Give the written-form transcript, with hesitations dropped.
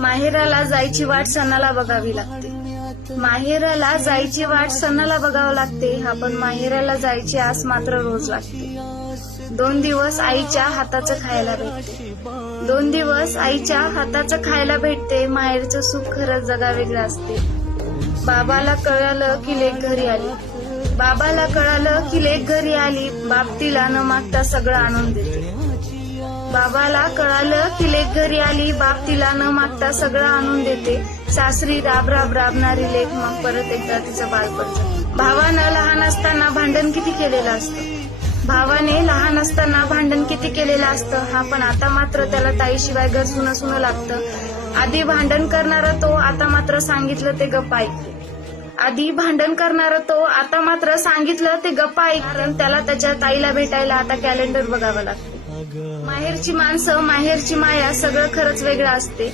माहेराला जायची वाट सणाला बघावी लागते. माहेराला जायची वाट सणाला बघावं लागते. हा पण माहेराला जायची आस मात्र रोज लागते. 2 दिवस आईच्या हाताचं खायला भेटते. 2 दिवस आईच्या हाताचं खायला भेटते. माहेरचं सुख खरंच जगावेगळं असते. बाबाला कळालं की लेक घरी आली. बाबाला कळालं की लेक घरी आली. बाप तिला न मागता सगळं आणून देते. बाबाला कळालं की लेक घरी आली. बाप तिला न मागता सगळं आणून देते. सासरी राब राब राबणारी लेक मग परत एकदा तिचं बालपण जगते. भावानं लहान असताना भांडण किती केलेलं असतं. भावाने लहान असताना भांडण किती केलेलं असतं. हा पण आता मात्र त्याला ताईशिवाय घर सुनं सुनं लागतं. आधी भांडण करणारा तो, आता मात्र सांगितलं ते गप्प ऐकते. आधी भांडण करणारा तो, आता मात्र सांगितलं ते गप्पा ऐक. कारण त्याला त्याच्या ताईला भेटायला आता कॅलेंडर बघावं लागते. माहेरची माणसं, माहेरची माया सगळं खरंच वेगळं असते.